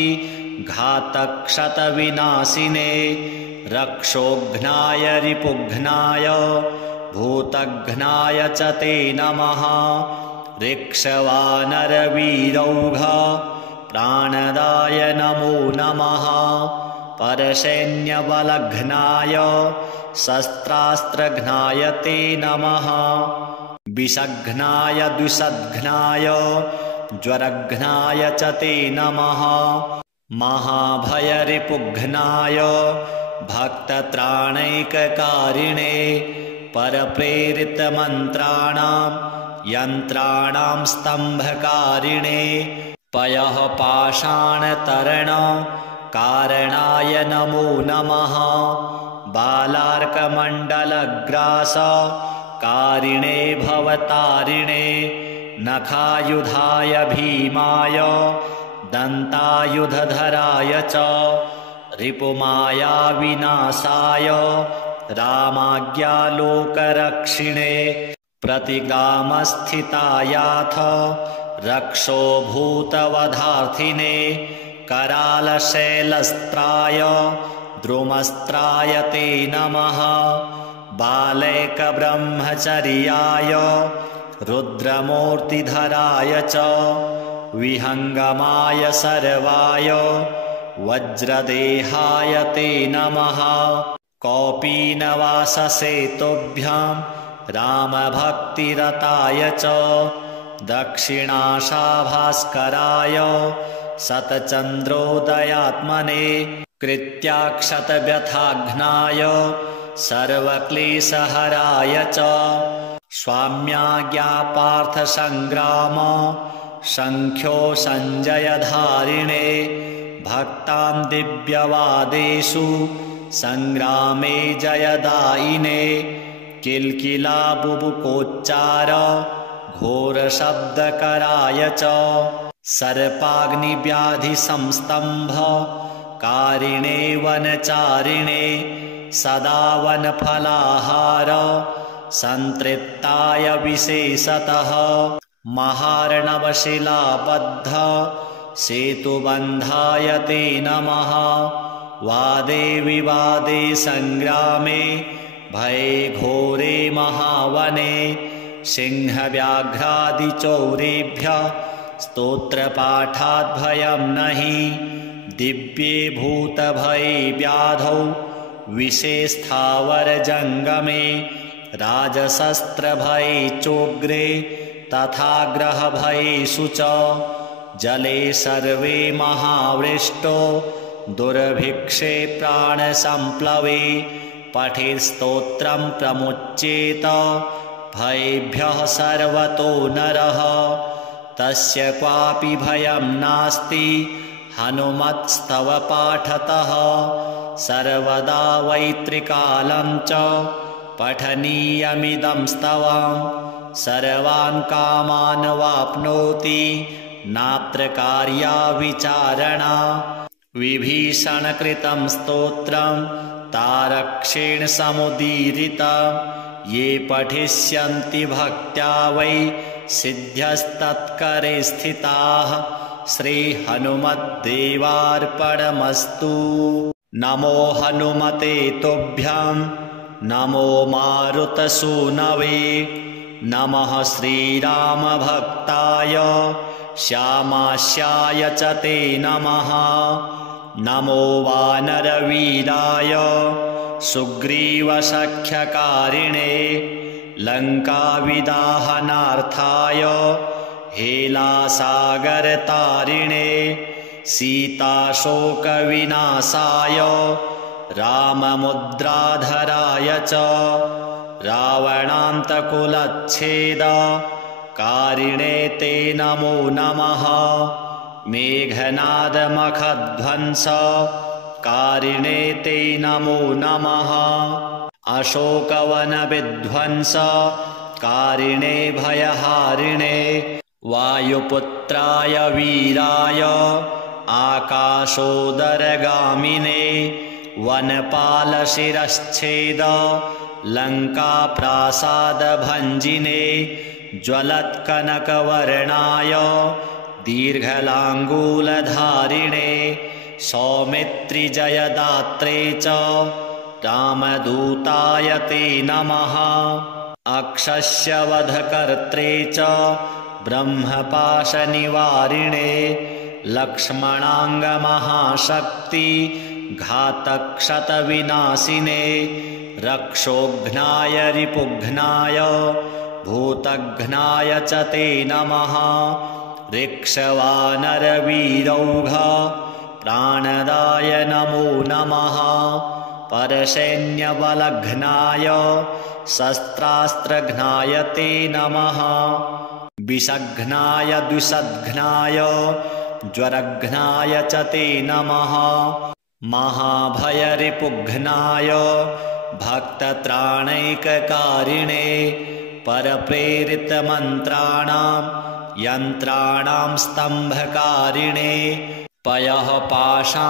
घातक्षतविनाशिने रक्षोघ्नाय रिपुघ्नाय भूतघ्नाय च ते नमः ऋक्षवानरवीरौघ प्राणदाय नमो नमः परसैन्यबलघ्नाय शस्त्रास्त्रघ्नाय ते नमः विषघ्नाय द्विषद्घ्नाय ज्वरघ्नाय च ते नमः महाभयरिपुघ्नाय भक्तत्राणैककारिणे परप्रेरितमन्त्राणां यन्त्राणां स्तम्भकारिणे पयः पाषाणतरण कारणाय नमो नमः बालार्कमण्डलग्रास कारिणे भवतारिणे नखायुधाय भीमाय दन्तायुधधराय च रिपुमाया विनाशाय रामाज्ञालोकरक्षिणे प्रतिगामस्थितायाथ रक्षो भूतवधार्थिने करालशैलस्त्राय द्रुमस्त्राय ते नमः बालैकब्रह्मचर्याय रुद्रमूर्तिधराय च विहङ्गमाय सर्वाय वज्रदेहाय ते नमः कौपीनवाससेतुभ्यां रामभक्तिरताय च दक्षिणाशाभास्कराय शतचन्द्रोदयात्मने कृत्याक्षतव्यथाघ्नाय सर्वक्लेशहराय च स्वाम्याज्ञापार्थसङ्ग्राम शङ्ख्यो सञ्जयधारिणे भक्तां दिव्यवादेषु सङ्ग्रामे जयदायिने किल्किलाबुबुकोच्चार घोरशब्दकराय च सर्पाग्निव्याधिसंस्तम्भ कारिणे वनचारिणे सदा वनफलाहार सन्तृप्ताय विशेषतः महार्णवशिलाबद्ध सेतुबन्धाय ते नमः वादे विवादे सङ्ग्रामे भये घोरे महावने सिंहव्याघ्रादिचौरेभ्यः स्तोत्रपाठाद्भयं नहि दिव्ये भूतभये व्याधौ विषेस्थावरजङ्गमे राजशस्त्रभये चोग्रे तथा ग्रहभयेषु च जले सर्वे महावृष्टो दुर्भिक्षे प्राणसम्प्लवे पठेत्स्तोत्रं प्रमुच्येत भयेभ्यः सर्वतो नरः तस्य क्वापि भयं नास्ति हनुमत्स्तव पाठतः सर्वदा वैत्रिकालं च पठनीयमिदं स्तवं सर्वान् कामान् वाप्नोति नात्र कार्या विचारणा विभीषणकृतं स्तोत्रं तारक्षेण समुदीरितं ये पठिष्यन्ति भक्त्या वै सिद्ध्यस्तत्करे स्थिताः श्रीहनुमद्देवार्पणमस्तु। नमो हनुमते तुभ्यं नमो मारुतसूनवे नमः श्रीरामभक्ताय श्यामास्याय च ते नमः नमो वानरवीराय सुग्रीवसख्यकारिणे लङ्काविदाहनार्थाय हेलासागरतारिणे सीताशोकविनाशाय राममुद्राधराय च रावणान्तकुलच्छेद कारिणे ते नमो नमः मेघनादमखध्वंस कारिणे ते नमो नमः अशोकवनविध्वंस कारिणे भयहारिणे वायुपुत्राय वीराय आकाशोदरगामिने वनपालशिरश्छेद लङ्काप्रासादभञ्जिने ज्वलत्कनकवर्णाय दीर्घलाङ्गूलधारिणे सौमित्रिजयदात्रे च रामदूताय ते नमः अक्षस्यवधकर्त्रे च ब्रह्मपाशनिवारिणे लक्ष्मणाङ्गमहाशक्ति घातक्षतविनाशिने रक्षोघ्नाय रिपुघ्नाय भूतघ्नाय च ते नमः ऋक्षवानरवीरौघ प्राणदाय नमो नमः परसैन्यबलघ्नाय शस्त्रास्त्रघ्नाय ते नमः विषघ्नाय द्विषद्घ्नाय ज्वरघ्नाय च ते नमः महाभयरिपुघ्नाय भक्तत्राणैककारिणे परप्रेरितमन्त्राणां यन्त्राणां स्तम्भकारिणे पयः पाषाणतरणकारणाय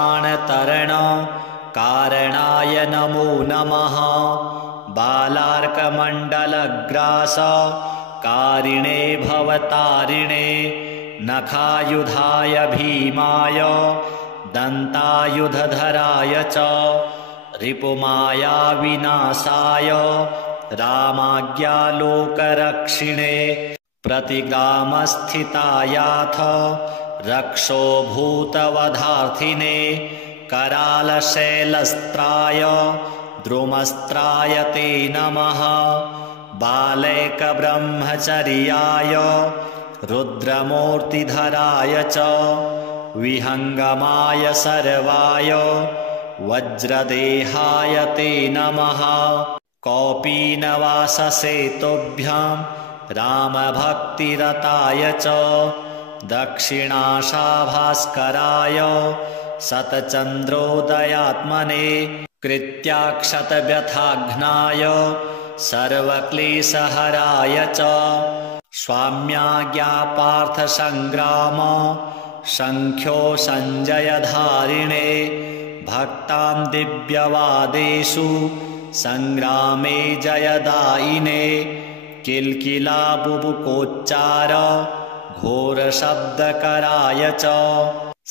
नमो नमः बालार्कमण्डलग्रासकारिणे भवतारिणे नखायुधाय भीमाय दन्तायुधधराय च रिपुमायाविनाशाय रामाज्ञालोकरक्षिणे प्रतिग्रामस्थितायाथ रक्षोभूतवधार्थिने करालशैलस्त्राय द्रुमस्त्राय ते नमः बालैकब्रह्मचर्याय रुद्रमूर्तिधराय च विहङ्गमाय सर्वाय वज्रदेहाय ते नमः कौपीनवाससेतुभ्यां रामभक्तिरताय च दक्षिणाशाभास्कराय शतचन्द्रोदयात्मने कृत्याक्षतव्यथाघ्नाय सर्वक्लेशहराय च स्वाम्याज्ञापार्थसङ्ग्राम शङ्ख्यो सञ्जयधारिणे भक्तां दिव्यवादेषु सङ्ग्रामे जयदायिने किल्किलाबुबुकोच्चार घोरशब्दकराय च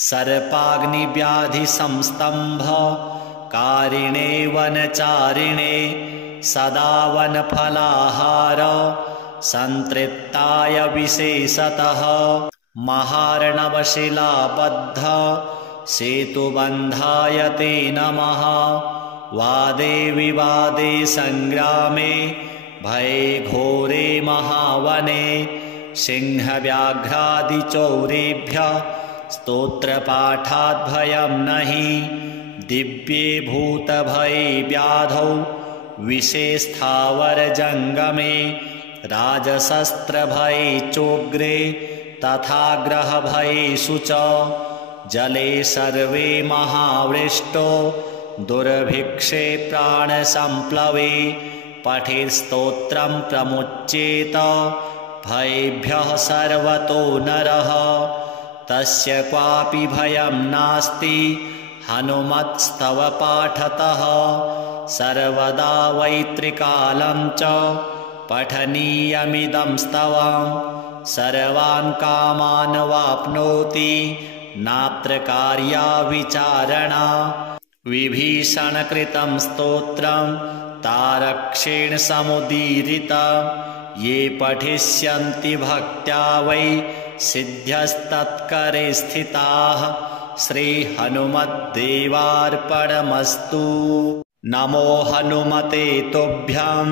सर्पाग्निव्याधिसंस्तम्भकारिणे वनचारिणे सदा वनफलाहार सन्तृप्ताय विशेषतः महार्णवशिलाबद्ध सेतुबन्धाय ते नमः वादे विवादे सङ्ग्रामे भये घोरे महावने सिंहव्याघ्रादिचौरेभ्यः स्तोत्रपाठाद्भयं नहि दिव्ये भूतभये व्याधौ विषेस्थावरजङ्गमे राजशस्त्रभये चोग्रे तथा ग्रहभयेषु च जले सर्वे महावृष्टो दुर्भिक्षे प्राणसम्प्लवे पठेत्स्तोत्रं प्रमुच्येत भयेभ्यः सर्वतो नरः तस्य क्वापि भयं नास्ति हनुमत्स्तव पाठतः सर्वदा वैत्रिकालं च पठनीयमिदं स्तवं सर्वान् कामान् वाप्नोति नात्र कार्या विचारणा विभीषणकृतं स्तोत्रं तारक्षेण समुदीरितं ये पठिष्यन्ति भक्त्या वै सिद्ध्यस्तत्करे स्थिताः श्रीहनुमद्देवार्पणमस्तु। नमो हनुमते तुभ्यं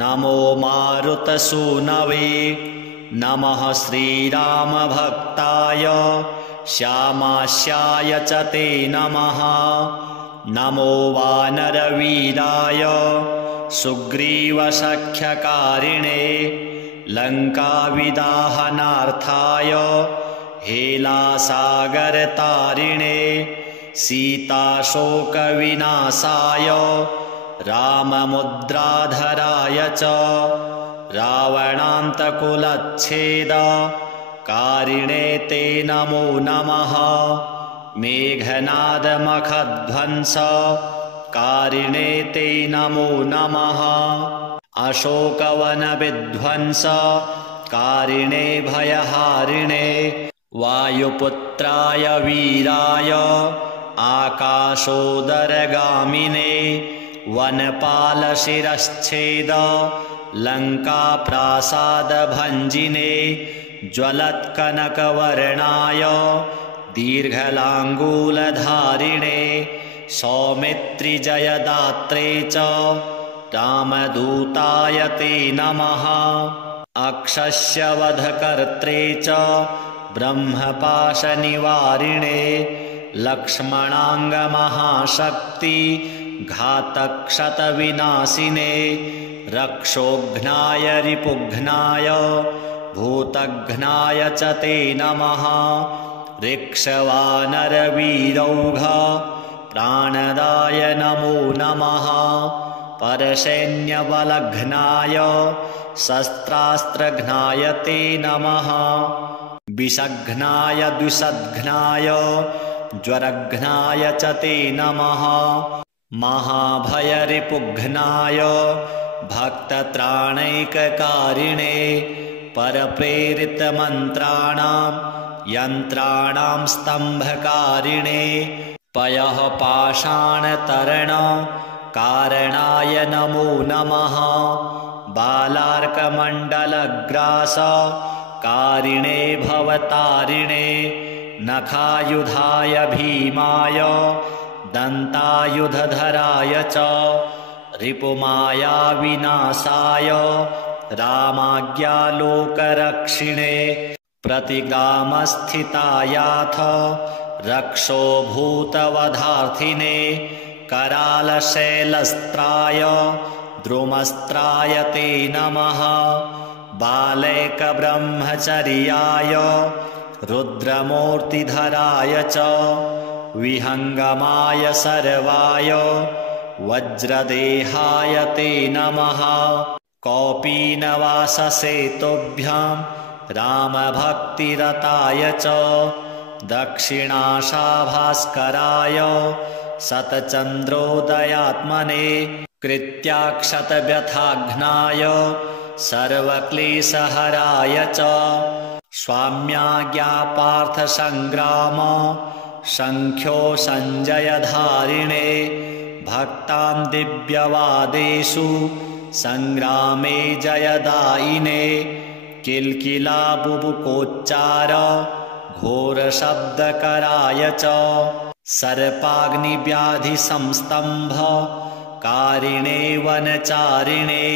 नमो मारुतसूनवे नमः श्रीरामभक्ताय श्यामास्याय च ते नमः नमो वानरवीराय सुग्रीवसख्यकारिणे लङ्काविदाहनार्थाय हेलासागरतारिणे सीताशोकविनाशाय राममुद्राधराय च रावणान्तकुलच्छेदकारिणे ते नमो नमः मेघनादमखध्वंसकारिणे ते नमो नमः अशोकवनविध्वंसकारिणे भयहारिणे वायुपुत्राय वीराय आकाशोदरगामिने वनपालशिरश्छेद लङ्काप्रासादभञ्जिने ज्वलत्कनकवर्णाय दीर्घलाङ्गूलधारिणे सौमित्रिजयदात्रे च रामदूताय ते नमः अक्षस्यवधकर्त्रे च ब्रह्मपाशनिवारिणे लक्ष्मणाङ्गमहाशक्ति घातक्षतविनाशिने रक्षोघ्नाय रिपुघ्नाय भूतघ्नाय च ते नमः ऋक्षवानरवीरौघ प्राणदाय नमो नमः परसैन्यबलघ्नाय शस्त्रास्त्रघ्नाय ते नमः विषघ्नाय द्विषद्घ्नाय ज्वरघ्नाय च ते नमः महाभयरिपुघ्नाय भक्तत्राणैककारिणे परप्रेरितमन्त्राणां यन्त्राणां स्तम्भकारिणे पयः पाषाणतरण कारणाय नमो नमः बालार्कमण्डलग्रास कारिणे भवतारिणे नखायुधाय भीमाय दन्तायुधधराय च रिपुमायाविनाशाय रामाज्ञालोकरक्षिणे प्रतिगामस्थितायाथ रक्षोभूतवधार्थिने करालशैलस्त्राय द्रुमस्त्राय ते नमः बालैकब्रह्मचर्याय रुद्रमूर्तिधराय च विहङ्गमाय सर्वाय वज्रदेहाय ते नमः कौपीनवाससेतुभ्यां रामभक्तिरताय च दक्षिणाशाभास्कराय शतचन्द्रोदयात्मने कृत्याक्षतव्यथाघ्नाय सर्वक्लेशहराय च स्वाम्याज्ञापार्थसङ्ग्राम शङ्ख्यो सञ्जयधारिणे भक्तां दिव्यवादेषु सङ्ग्रामे जयदायिने किल्किलाबुबुकोच्चार घोरशब्दकराय च सर्पाग्निव्याधिसंस्तम्भ कारिणे वनचारिणे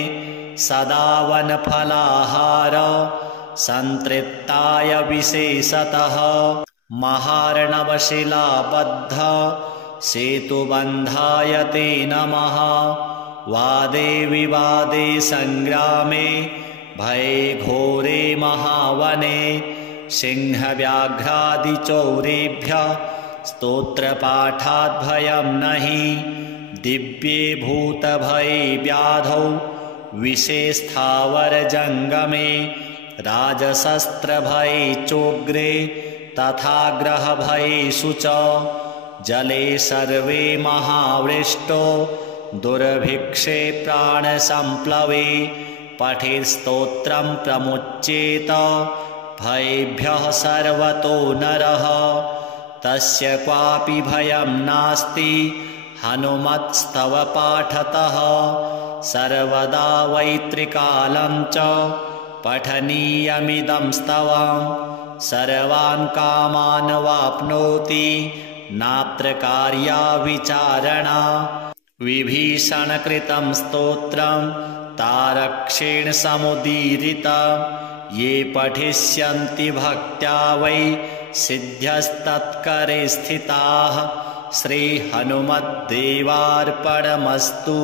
सदा वनफलाहार सन्तृप्ताय विशेषतः महार्णवशिलाबद्ध सेतुबन्धाय ते नमः वादे विवादे सङ्ग्रामे भये घोरे महावने सिंहव्याघ्रादिचौरेभ्यः स्तोत्रपाठाद्भयं नहि दिव्ये भूतभये व्याधौ विषे स्थावरजङ्गमे राजशस्त्रभये चोग्रे तथा ग्रहभयेषु च जले सर्वे महावृष्टो दुर्भिक्षे प्राणसम्प्लवे पठेत्स्तोत्रं प्रमुच्येत भयेभ्यः सर्वतो नरः तस्य क्वापि भयं नास्ति हनुमत्स्तव पाठतः सर्वदा वैत्रिकालं च पठनीयमिदं स्तवं सर्वान् कामान् वाप्नोति नात्र कार्या विचारणा विभीषणकृतं स्तोत्रं तारक्षेण समुदीरितं ये पठिष्यन्ति भक्त्या वै सिद्ध्यस्तत्करे स्थिताः श्रीहनुमद्देवार्पणमस्तु।